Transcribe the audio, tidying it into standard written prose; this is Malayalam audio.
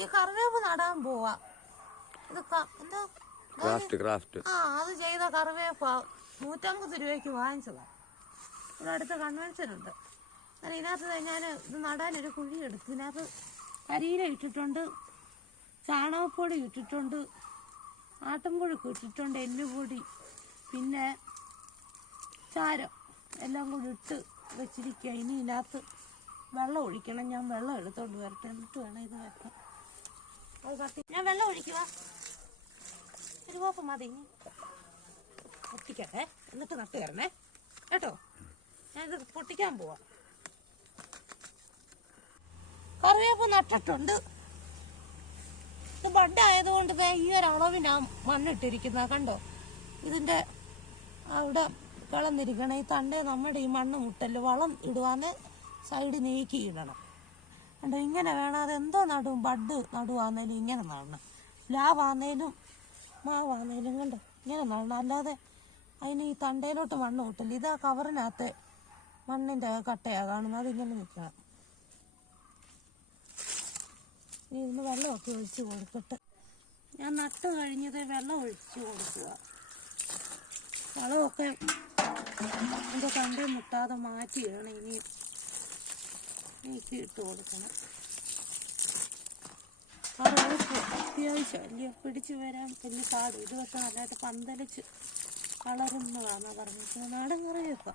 ഈ കറിവേപ്പ് നടാൻ പോവാ. ഇത് എന്താ അത് ചെയ്ത കറിവേപ്പ 150 രൂപയ്ക്ക് വാങ്ങിച്ചതാ. ഇവിടെ അടുത്ത കൺവെൻഷനുണ്ട്. കാരണം ഇതിനകത്ത് ഞാൻ ഇത് നടാനൊരു കുഴി എടുത്തു. ഇതിനകത്ത് കരിയില ഇട്ടിട്ടുണ്ട്, ചാണകപ്പൊടി ഇട്ടിട്ടുണ്ട്, ആട്ടുംപുഴുക്ക് ഇട്ടിട്ടുണ്ട്, എല്ലുപൊടി, പിന്നെ ചാരം എല്ലാം കൂടി ഇട്ട് വെച്ചിരിക്കുക. ഇനി ഇതിനകത്ത് വെള്ളം ഒഴിക്കണം. ഞാൻ വെള്ളം എടുത്തോണ്ട് വരട്ടെ, എന്നിട്ട് വേണം ഇത് വെക്കാം. അത് കത്തി ഞാൻ വെള്ളം ഒഴിക്കുക. ഒരു കോപ്പ് മതി. പൊട്ടിക്കട്ടെ, എന്നിട്ട് നട്ട് തരണേ കേട്ടോ. ഞാനിത് പൊട്ടിക്കാൻ പോവാ. കറിവേപ്പ് നട്ടിട്ടുണ്ട്. ഇത് ബഡായതുകൊണ്ട് ഈ ഒരു അളവിനാ മണ്ണിട്ടിരിക്കുന്ന കണ്ടോ. ഇതിന്റെ അവിടെ കളന്നിരിക്കണം. ഈ തണ്ടേ നമ്മുടെ ഈ മണ്ണ് മുട്ടല് വളം ഇടുവാന്ന് സൈഡ് നീക്കി ഇടണം കണ്ടോ. ഇങ്ങനെ വേണം. അതെന്തോ നടും, ബഡ് നടുവാന്നേലും ഇങ്ങനെ നടണം, ലാവാന്നേലും മാവാന്നേലും കണ്ടോ ഇങ്ങനെ നടണം. അല്ലാതെ അതിന് ഈ തണ്ടയിലോട്ട് മണ്ണ് മുട്ടില്ല. ഇതാ കവറിനകത്ത് മണ്ണിന്റെ കട്ടയാ കാണുന്നത്, അതിങ്ങനെ നിൽക്കണം. ഇതിന് വെള്ളമൊക്കെ ഒഴിച്ച് കൊടുത്തിട്ട് ഞാൻ നട്ട് കഴിഞ്ഞത് വെള്ളം ഒഴിച്ച് കൊടുക്കുക. വളമൊക്കെ എൻ്റെ തണ്ടേ മുട്ടാതെ മാറ്റിയിടണം. ഇനി നീക്കി ഇട്ട് കൊടുക്കണം. അത് അത്യാവശ്യം വലിയ പിടിച്ചു വരാൻ വലിയ പാടും. ഇത് പക്ഷെ നല്ലതായിട്ട് പന്തലിച്ച് വളരുന്നതാണെന്നാണ് പറഞ്ഞിട്ട് നാടൻ കറിവേപ്പ.